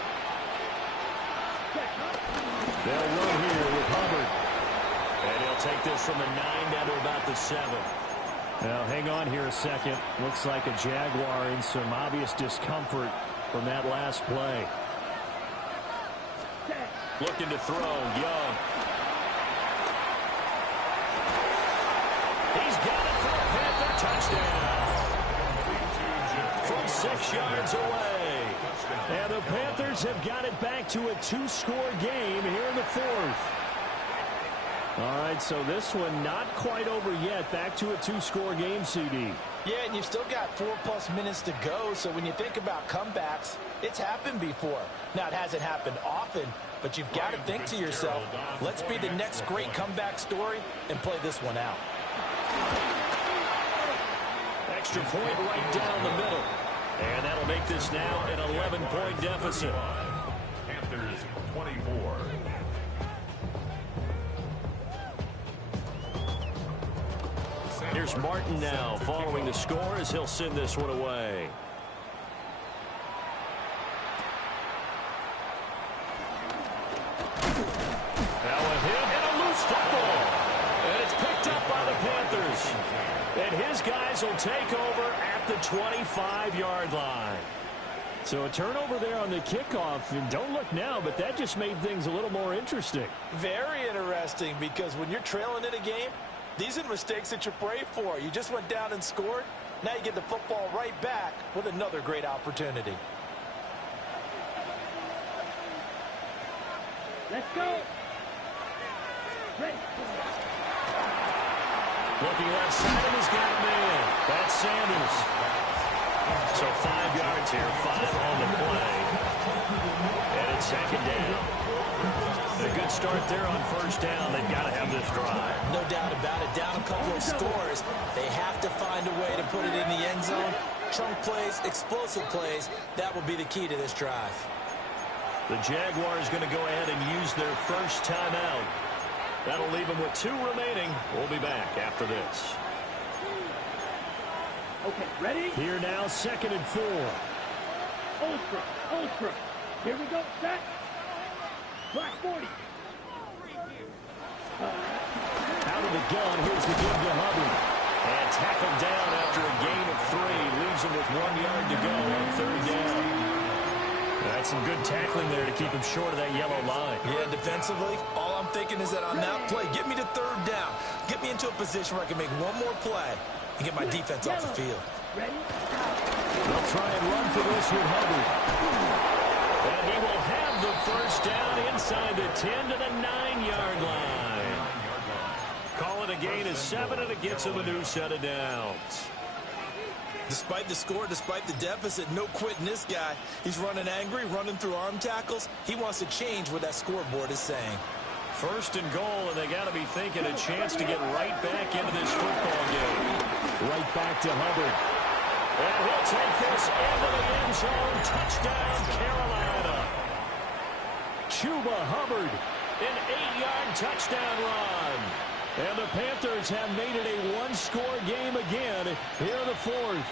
They'll run here with Hubbard. And he'll take this from the 9 down to about the 7. Now, hang on here a second. Looks like a Jaguar in some obvious discomfort from that last play. Looking to throw, Young. He's got it for a Panther touchdown. From 6 yards away. And the Panthers have got it back to a 2-score game here in the 4th. All right, so this one not quite over yet. Back to a 2-score game, CD. Yeah, and you've still got 4+ minutes to go, so when you think about comebacks, it's happened before. Now, it hasn't happened often, but you've got to think to yourself, let's be the next great comeback story and play this one out. Extra point right down the middle. And that'll make this now an 11-point deficit. Panthers 24. Here's Martin now following the score as he'll send this one away. Now a hit and a loose football. And it's picked up by the Panthers. And his guys will take over at the 25-yard line. So a turnover there on the kickoff. And don't look now, but that just made things a little more interesting. Very interesting, because when you're trailing in a game, these are mistakes that you pray for. You just went down and scored. Now you get the football right back with another great opportunity. Let's go. Ready. Looking left side, and he's got a man. That's Sanders. So 5 yards here, 5 on the play. And it's second down. A good start there on 1st down. They've got to have this drive. No doubt about it. Down a couple of scores. They have to find a way to put it in the end zone. Chunk plays, explosive plays. That will be the key to this drive. The Jaguars going to go ahead and use their first timeout. That'll leave them with 2 remaining. We'll be back after this. Okay, ready? Here now, 2nd and 4. Ultra. Here we go, set. Black 40. Out of the gun, here's the give to Hubbard. And tackled down after a gain of 3. Leaves him with 1 yard to go on 3rd down. That's some good tackling there to keep him short of that yellow line. Yeah, defensively, all I'm thinking is that on that play, get me to 3rd down. Get me into a position where I can make one more play and get my defense off the field. They'll try and run for this with Hubbard. And he will have the 1st down inside the 10 to the 9-yard line. Call it a gain of 7, and it gets him a new set of downs. Despite the score, despite the deficit, no quitting this guy. He's running angry, running through arm tackles. He wants to change what that scoreboard is saying. 1st and goal, and they got to be thinking a chance to get right back into this football game. Right back to Hubbard. And he'll take this into the end zone. Touchdown, Carolina. Chuba Hubbard, an 8-yard touchdown run. And the Panthers have made it a one-score game again here in the 4th.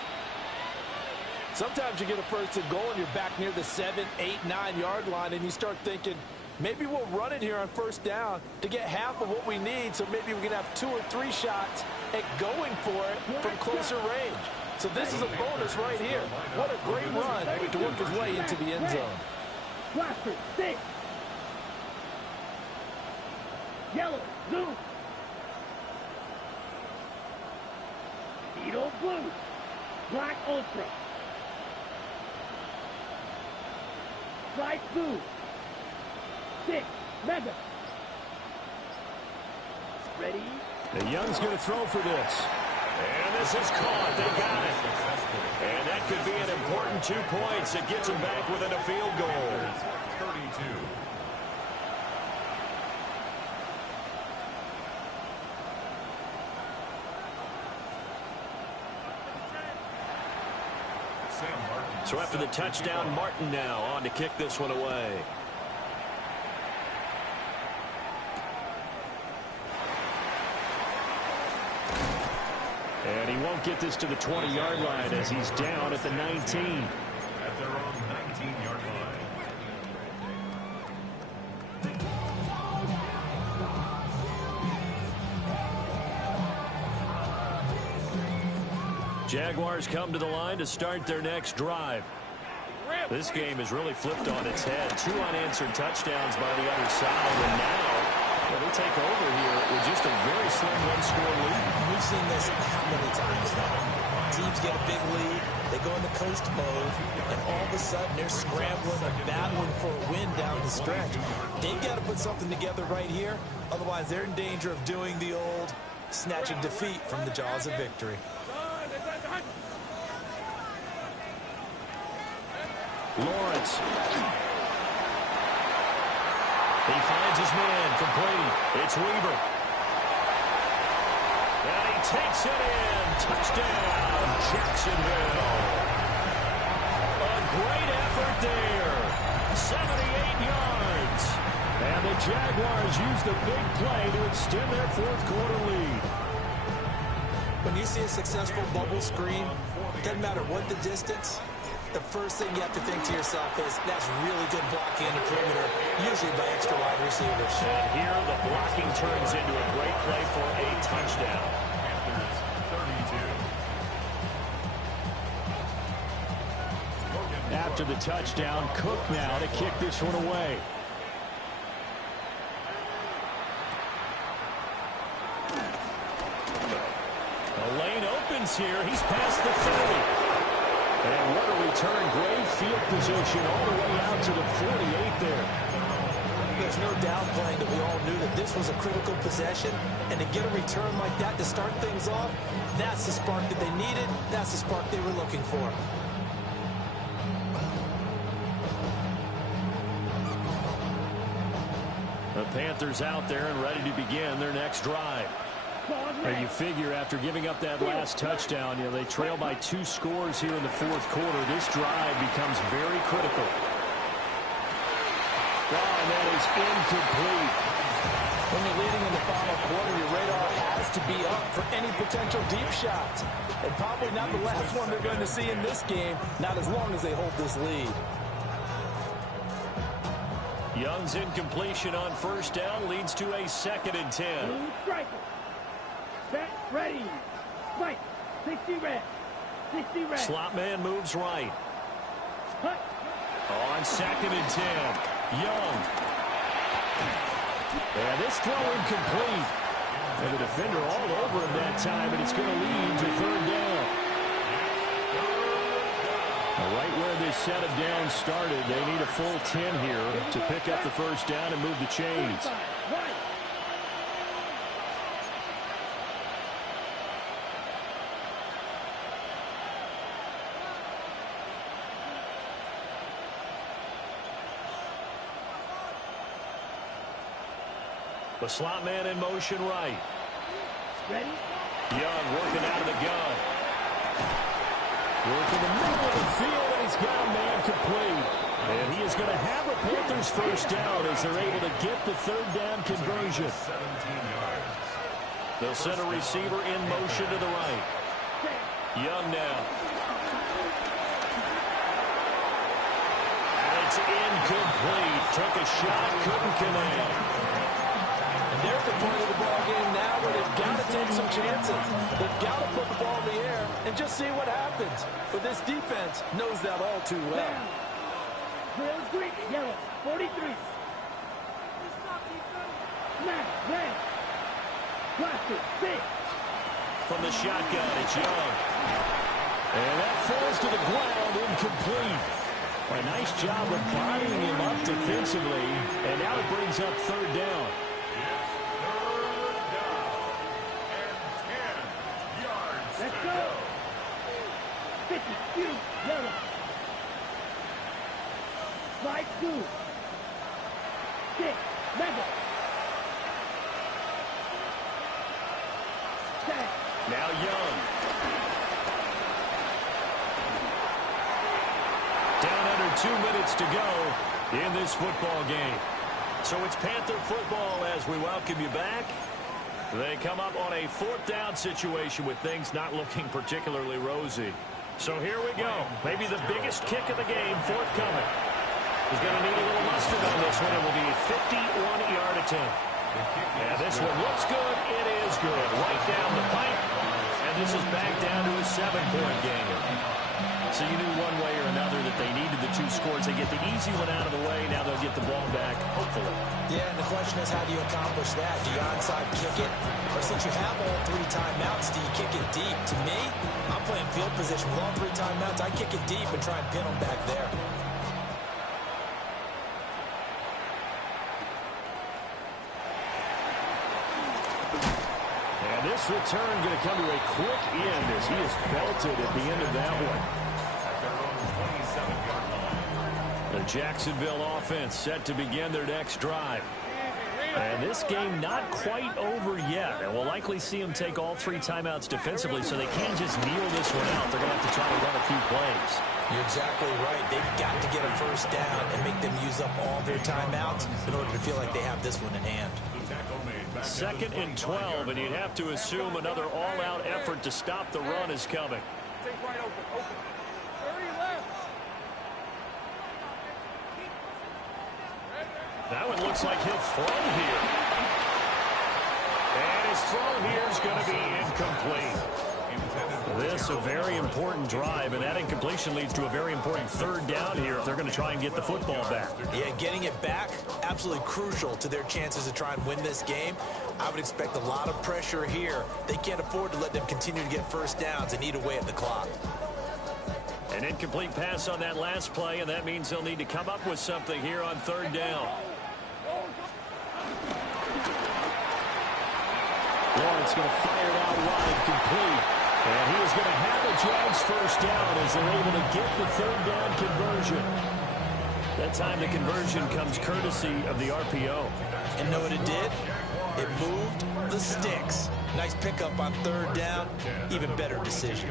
Sometimes you get a 1st and goal and you're back near the 7, 8, 9-yard line, and you start thinking, maybe we'll run it here on 1st down to get half of what we need, so maybe we can have 2 or 3 shots at going for it from closer range. So this is a bonus right here. What a great run to work his way into the end zone. Blaster, 6. Yellow, zoom. Beetle, blue. Black, ultra. Stripe, blue. 6, mega. Ready? The Young's going to throw for this. And this is caught. They got it. And that could be an important 2 points. It gets them back within a field goal. 32. So after the touchdown, Martin now on to kick this one away. And he won't get this to the 20-yard line as he's down at the 19. At their own 19-yard line. Jaguars come to the line to start their next drive. This game has really flipped on its head. 2 unanswered touchdowns by the other side, and now they take over here with just a very slim 1-score lead. We've seen this how many times now. Teams get a big lead, they go into coast mode, and all of a sudden they're scrambling and battling for a win down the stretch. They've got to put something together right here, otherwise they're in danger of doing the old snatching defeat from the jaws of victory. Lawrence. He finds his man, complete. It's Weaver. And he takes it in. Touchdown, Jacksonville. A great effort there. 78 yards. And the Jaguars use the big play to extend their 4th quarter lead. When you see a successful bubble screen, doesn't matter what the distance, the first thing you have to think to yourself is that's really good blocking in the perimeter, usually by extra wide receivers. And here the blocking turns into a great play for a touchdown. Panthers 32. After the touchdown, Cook now to kick this one away. The lane opens here. He's past the 30. And what a return. Great field position all the way out to the 48 there. There's no downplaying that we all knew that this was a critical possession, and to get a return like that to start things off, that's the spark that they needed. That's the spark they were looking for. The Panthers out there and ready to begin their next drive. You figure after giving up that last touchdown, they trail by 2 scores here in the 4th quarter. This drive becomes very critical. And that is incomplete. When you're leading in the final quarter, your radar has to be up for any potential deep shots. And probably not the last one they're going to see in this game, not as long as they hold this lead. Young's incompletion on 1st down leads to a 2nd and 10. Striker. Set, ready, fight. 60 red. 60 red. Slot man moves right. Cut. On 2nd and 10. Young. And this throw incomplete. And the defender all over him that time, and it's going to lead to 3rd down. Right where this set of downs started, they need a full 10 here to pick up the 1st down and move the chains. Right. The slot man in motion right. Ready? Young working out of the gun. Working the middle of the field, and he's got a man complete. And he is going to have the Panthers' 1st down as they're able to get the 3rd down conversion. 17 yards. They'll send a receiver in motion to the right. Young now. And it's incomplete. Took a shot, couldn't connect. And there's the point of the ball game now where they've got to take some chances. They've got to put the ball in the air and just see what happens. But this defense knows that all too well. Down. Drill green. Yellow. 43. Smash. Red. Plastic. 6. From the shotgun, it's Young. And that falls to the ground, incomplete. A nice job of bodying him up defensively. And now it brings up 3rd down. Let's go. 50. Yellow. Slide 2. 6. Mega. 10. Now Young. Down under 2 minutes to go in this football game. So it's Panther football as we welcome you back. They come up on a 4th down situation with things not looking particularly rosy. So here we go. Maybe the biggest kick of the game forthcoming. He's going to need a little mustard on this one. It will be a 51-yard attempt. And this one looks good. It is good. Right down the pipe. And this is back down to a 7-point game. So you knew one way or another that they needed the 2 scores. They get the easy one out of the way. Now they'll get the ball back, hopefully. Yeah, and the question is, how do you accomplish that? Do you onside kick it? Or since you have all 3 timeouts, do you kick it deep? To me, I'm playing field position with all 3 timeouts. I kick it deep and try and pin them back there. And this return going to come to a quick end as he is belted at the end of that one. The Jacksonville offense set to begin their next drive. And this game not quite over yet. And we'll likely see them take all 3 timeouts defensively, so they can't just kneel this one out. They're going to have to try to run a few plays. You're exactly right. They've got to get a 1st down and make them use up all their timeouts in order to feel like they have this one in hand. 2nd and 12, and you'd have to assume another all-out effort to stop the run is coming. Take right open. 30 left. That one looks like he'll throw here. And his throw here is going to be incomplete. This a very important drive, and that incompletion leads to a very important 3rd down here if they're going to try and get the football back. Yeah, getting it back, absolutely crucial to their chances to try and win this game. I would expect a lot of pressure here. They can't afford to let them continue to get 1st downs and eat away at the clock. An incomplete pass on that last play, and that means they'll need to come up with something here on 3rd down. Lawrence going to fire it out wide, complete. And he is going to have the Jags 1st down as they're able to get the 3rd down conversion. That time the conversion comes courtesy of the RPO. And know what it did? It moved the sticks. Nice pickup on 3rd down. Even better decision.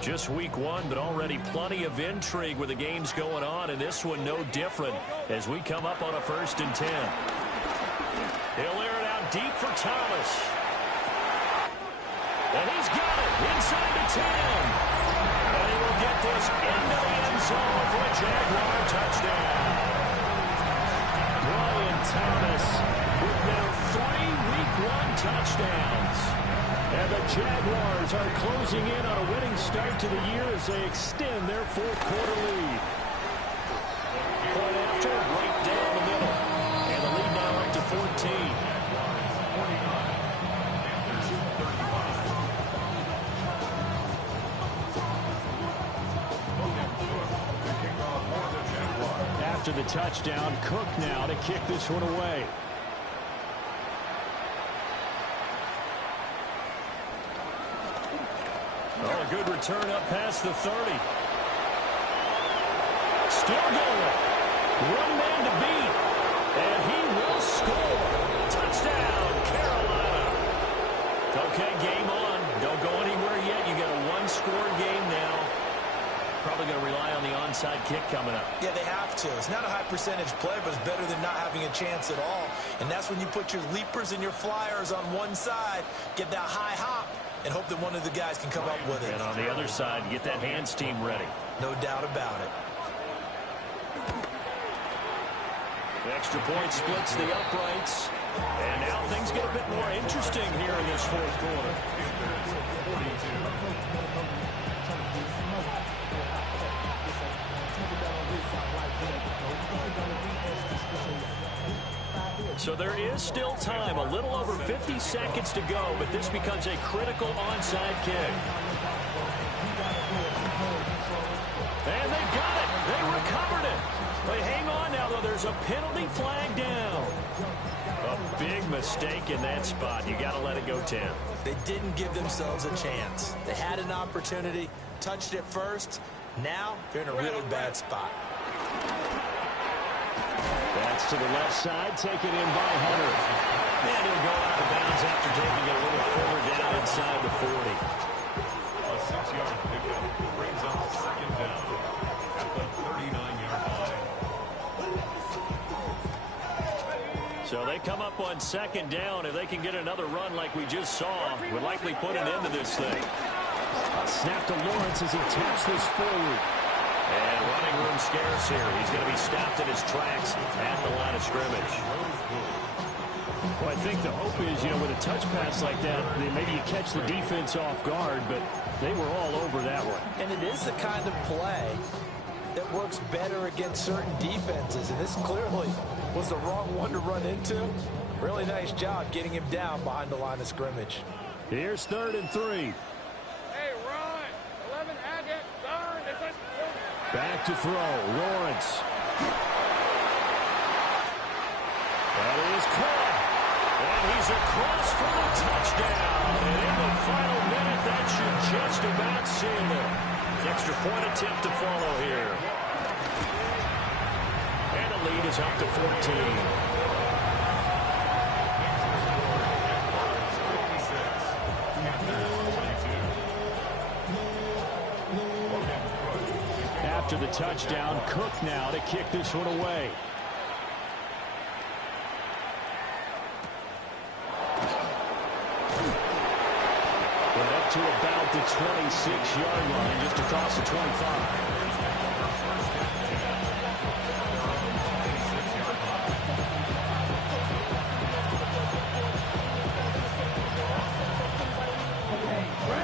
Just week 1, but already plenty of intrigue with the games going on, and this one no different as we come up on a 1st and 10. He'll air it out deep for Thomas. And he's got it inside the 10. And he will get this into the end zone for a Jaguar touchdown. Brian Thomas with now 3 week 1 touchdowns. And the Jaguars are closing in on a winning start to the year as they extend their fourth quarter lead. Point after, right down the middle. And the lead now up to 14. After the touchdown, Cook now to kick this one away. Oh, a good return up past the 30. Still going. One man to beat. And he will score. Touchdown, Carolina. Okay, game on. Don't go anywhere yet. You got a one-score game now. Probably going to rely on the onside kick coming up. Yeah, they have to. It's not a high percentage play, but it's better than not having a chance at all. And that's when you put your leapers and your flyers on one side, get that high hop, and hope that one of the guys can come up with it. And on the other side, get that hands team ready. No doubt about it. The extra point splits the uprights. And now things get a bit more interesting here in this fourth quarter. So there is still time, a little over 50 seconds to go, but this becomes a critical onside kick. And they've got it. They recovered it. They hang on now, though. There's a penalty flag down. A big mistake in that spot. You got to let it go 10. They didn't give themselves a chance. They had an opportunity, touched it first. Now they're in a really bad spot. That's to the left side, taken in by Hunter. And he'll go out of bounds after taking it a little further down inside the 40. A 6-yard pickup brings up second down at the 39-yard line. So they come up on second down. If they can get another run like we just saw, would likely put an end to this thing. A snap to Lawrence as he taps this forward. And running room scarce here. He's going to be stopped in his tracks at the line of scrimmage. Well, I think the hope is, with a touch pass like that, maybe you catch the defense off guard, but they were all over that one. And it is the kind of play that works better against certain defenses. And this clearly was the wrong one to run into. Really nice job getting him down behind the line of scrimmage. Here's 3rd and 3. Back to throw, Lawrence. That is caught. And he's across for the touchdown. And in the final minute, that should just about seal it. Extra point attempt to follow here. And the lead is up to 14. After the touchdown, Cook now to kick this one away. And up to about the 26-yard line, just across the 25.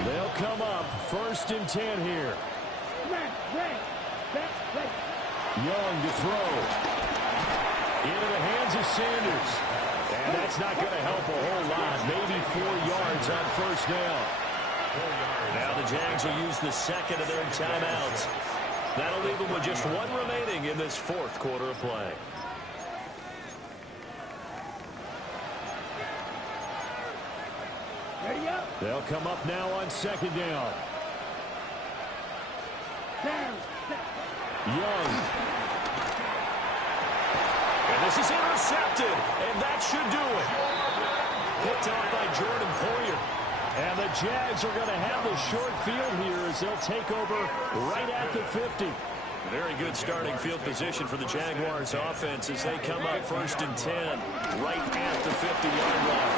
They'll come up 1st and 10 here. Young to throw. Into the hands of Sanders. And that's not going to help a whole lot. Maybe 4 yards on 1st down. Now the Jags will use the second of their timeouts. That'll leave them with just 1 remaining in this 4th quarter of play. Ready up. They'll come up now on 2nd down. Down. Young. And this is intercepted, and that should do it. Picked off by Jordan Poyer. And the Jags are going to have the short field here as they'll take over right at the 50. Very good starting field position for the Jaguars offense as they come up 1st and 10 right at the 50-yard line.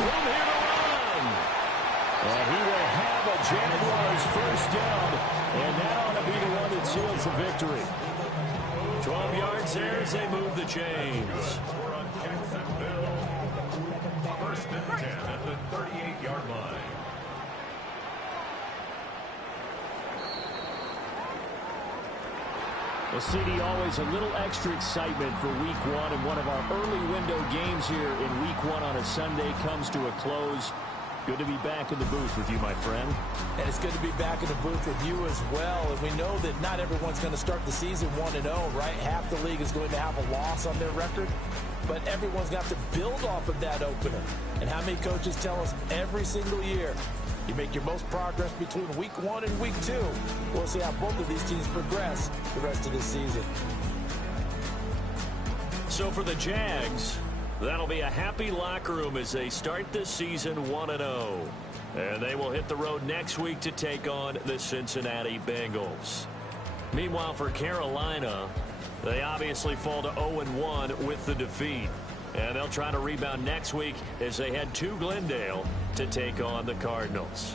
Room here to run. And he will have a Jaguars 1st down. And that ought to be the one that seals the victory. 12 yards there as they move the chains. We're on Jacksonville. 1st and 10 at the 38-yard line. Well, CD, always a little extra excitement for Week 1, and one of our early window games here in Week 1 on a Sunday comes to a close. Good to be back in the booth with you, my friend. And it's good to be back in the booth with you as well. And we know that not everyone's going to start the season 1-0, right? Half the league is going to have a loss on their record. But everyone's got to build off of that opener. And how many coaches tell us every single year, you make your most progress between Week 1 and Week 2. We'll see how both of these teams progress the rest of this season. So for the Jags, that'll be a happy locker room as they start this season 1-0. And they will hit the road next week to take on the Cincinnati Bengals. Meanwhile, for Carolina, they obviously fall to 0-1 with the defeat. And they'll try to rebound next week as they head to Glendale to take on the Cardinals.